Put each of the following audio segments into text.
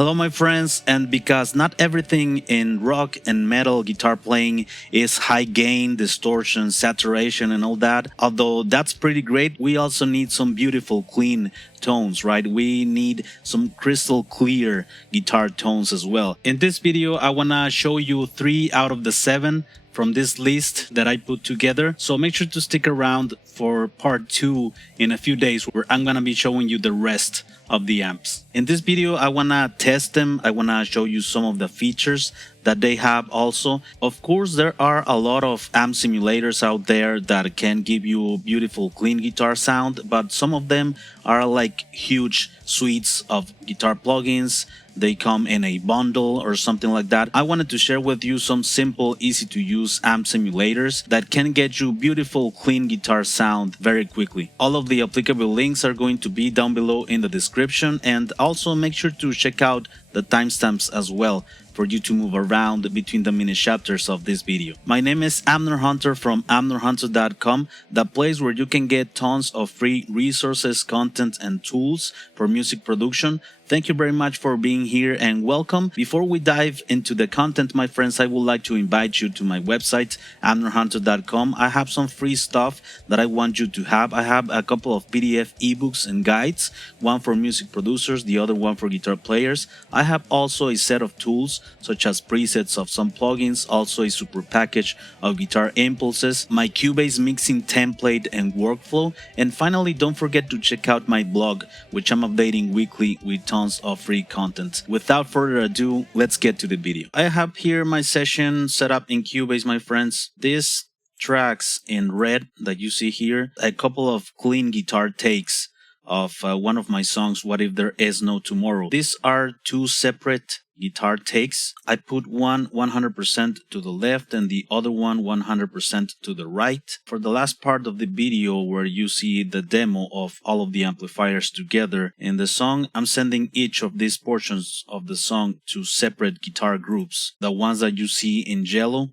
Hello, my friends, and because not everything in rock and metal guitar playing is high gain, distortion, saturation, and all that, although that's pretty great, we also need some beautiful, clean tones, right? We need some crystal clear guitar tones as well. In this video, I wanna show you 3 out of the 7 from this list that I put together. So make sure to stick around for part 2 in a few days where I'm gonna be showing you the rest of the amps. In this video, I wanna test them. I wanna show you some of the features that they have also. Of course, there are a lot of amp simulators out there that can give you beautiful clean guitar sound, but some of them are like huge suites of guitar plugins. They come in a bundle or something like that. I wanted to share with you some simple, easy to use amp simulators that can get you beautiful, clean guitar sound very quickly. All of the applicable links are going to be down below in the description, and also make sure to check out the timestamps as well for you to move around between the mini chapters of this video. My name is Amner Hunter from amnerhunter.com, the place where you can get tons of free resources, content, and tools for music production. Thank you very much for being here and welcome. Before we dive into the content, my friends, I would like to invite you to my website, amnerhunter.com. I have some free stuff that I want you to have. I have a couple of PDF ebooks and guides, one for music producers, the other one for guitar players. I have also a set of tools such as presets of some plugins, also a super package of guitar impulses, my Cubase mixing template and workflow, and finally, don't forget to check out my blog, which I'm updating weekly with tons of free content. Without further ado, let's get to the video. I have here my session set up in Cubase, my friends. These tracks in red that you see here, a couple of clean guitar takes of one of my songs, What If There Is No Tomorrow. These are 2 separate guitar takes. I put one 100% to the left and the other one 100% to the right. For the last part of the video where you see the demo of all of the amplifiers together in the song, I'm sending each of these portions of the song to separate guitar groups. The ones that you see in yellow,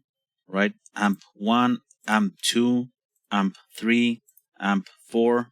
right? Amp 1, Amp 2, Amp 3, Amp 4,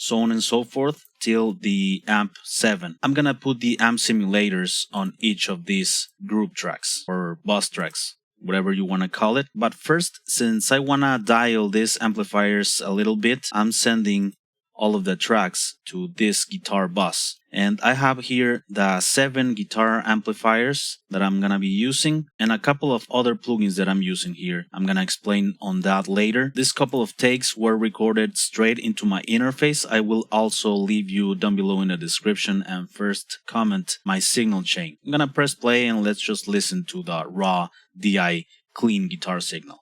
so on and so forth till the amp 7. I'm gonna put the amp simulators on each of these group tracks or bus tracks, whatever you want to call it. But first, since I want to dial these amplifiers a little bit, I'm sending all of the tracks to this guitar bus. And I have here the 7 guitar amplifiers that I'm gonna be using and a couple of other plugins that I'm using here. I'm gonna explain on that later. This couple of takes were recorded straight into my interface. I will also leave you down below in the description and first comment my signal chain. I'm gonna press play and let's just listen to the raw DI clean guitar signal.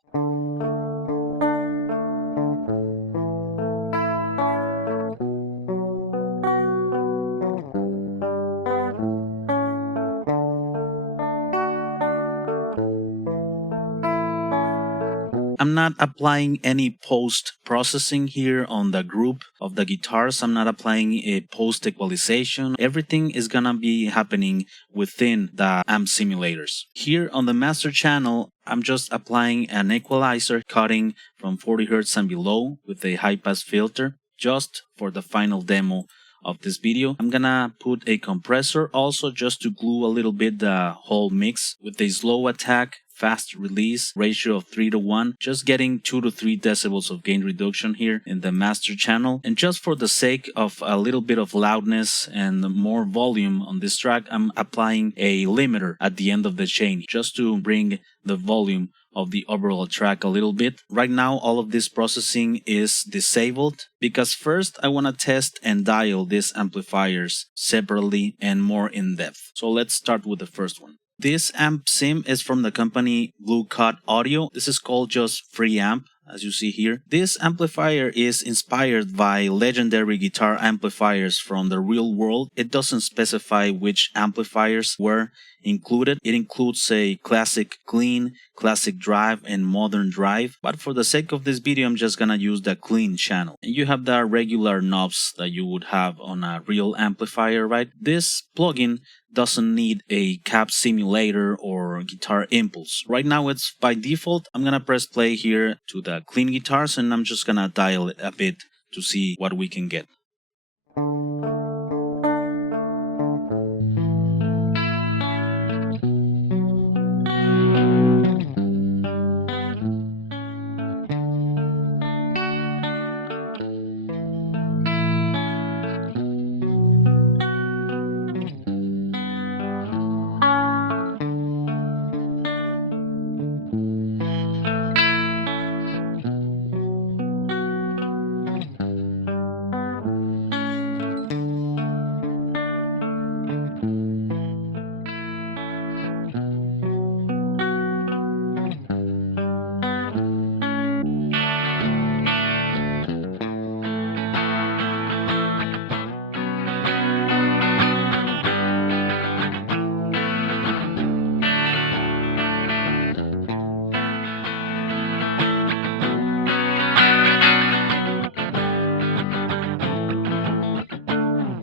I'm not applying any post-processing here on the group of the guitars. I'm not applying a post-equalization. Everything is gonna be happening within the amp simulators. Here on the master channel, I'm just applying an equalizer cutting from 40 Hz and below with a high-pass filter just for the final demo of this video. I'm gonna put a compressor also just to glue a little bit the whole mix with a slow attack, fast release ratio of 3:1, just getting 2 to 3 decibels of gain reduction here in the master channel. And just for the sake of a little bit of loudness and more volume on this track, I'm applying a limiter at the end of the chain just to bring the volume of the overall track a little bit. Right now, all of this processing is disabled because first I want to test and dial these amplifiers separately and more in depth. So let's start with the first one. This amp sim is from the company Blue Cut Audio. This is called just Free Amp, as you see here. This amplifier is inspired by legendary guitar amplifiers from the real world. It doesn't specify which amplifiers were included. It includes a classic clean, classic drive, and modern drive. But for the sake of this video, I'm just gonna use the clean channel. And you have the regular knobs that you would have on a real amplifier, right? This plugin doesn't need a cap simulator or guitar impulse. Right now it's by default. I'm gonna press play here to the clean guitars and I'm just gonna dial it a bit to see what we can get.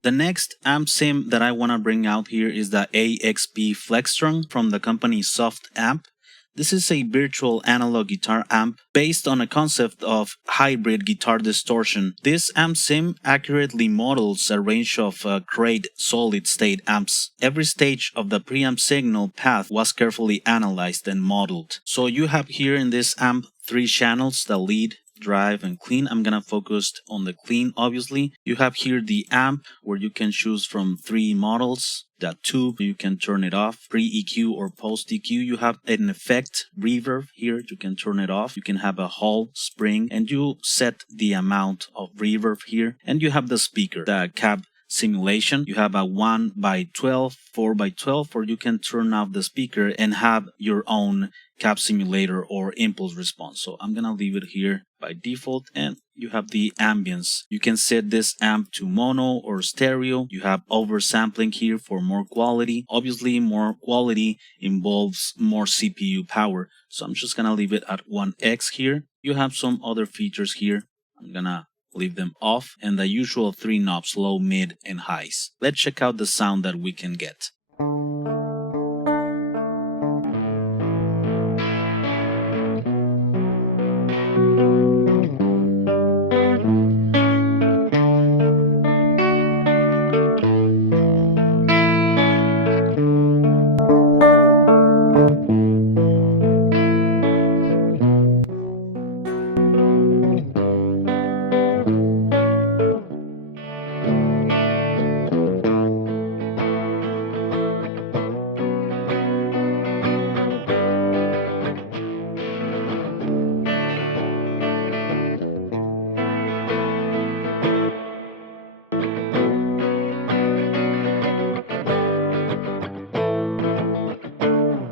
The next amp sim that I want to bring out here is the AXP Flextron from the company Soft Amp. This is a virtual analog guitar amp based on a concept of hybrid guitar distortion. This amp sim accurately models a range of great solid-state amps. Every stage of the preamp signal path was carefully analyzed and modeled. So you have here in this amp 3 channels, the lead, drive, and clean. I'm gonna focus on the clean, obviously. You have here the amp where you can choose from 3 models. The tube, you can turn it off, pre-EQ or post-EQ. You have an effect, reverb here, you can turn it off. You can have a Hall spring, and you set the amount of reverb here. And you have the speaker, the cab simulation. You have a 1x12, 4x12, or you can turn off the speaker and have your own cab simulator or impulse response. So I'm gonna leave it here by default, and you have the ambience. You can set this amp to mono or stereo. You have oversampling here for more quality. Obviously, more quality involves more CPU power, so I'm just gonna leave it at 1x here. You have some other features here. I'm gonna leave them off, and the usual 3 knobs, low, mid, and highs. Let's check out the sound that we can get.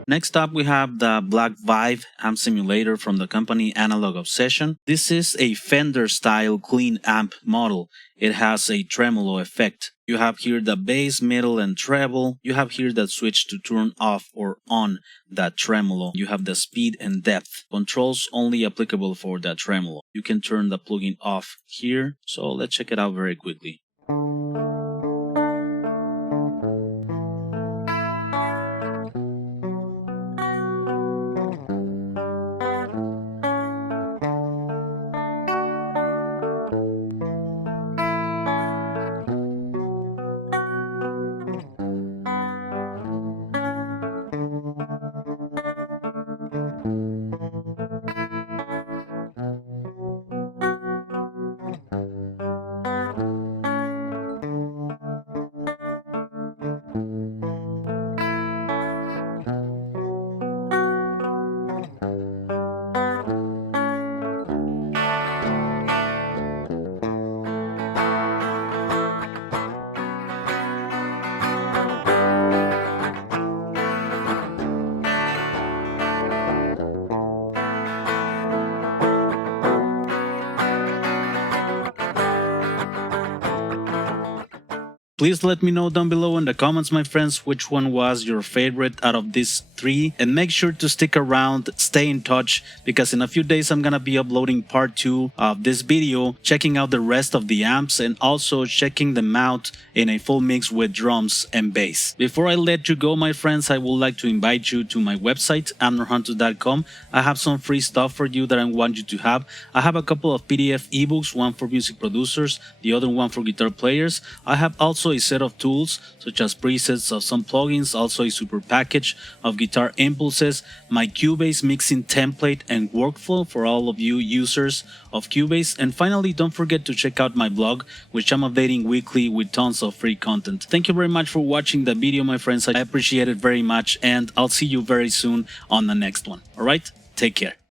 Next up, we have the Blackvibe amp simulator from the company Analog Obsession. This is a Fender-style clean amp model. It has a tremolo effect. You have here the bass, middle, and treble. You have here the switch to turn off or on that tremolo. You have the speed and depth. Controls only applicable for that tremolo. You can turn the plugin off here. So let's check it out very quickly. Please let me know down below in the comments, my friends, which one was your favorite out of these 3. And make sure to stick around, stay in touch, because in a few days I'm gonna be uploading part 2 of this video, checking out the rest of the amps and also checking them out in a full mix with drums and bass. Before I let you go, my friends, I would like to invite you to my website, amnorhunter.com. I have some free stuff for you that I want you to have. I have a couple of PDF ebooks, one for music producers, the other one for guitar players. I have also a set of tools such as presets of some plugins, also a super package of guitar impulses, my Cubase mixing template and workflow for all of you users of Cubase, and finally don't forget to check out my blog, which I'm updating weekly with tons of free content. Thank you very much for watching the video, my friends. I appreciate it very much, and I'll see you very soon on the next one. Alright, take care.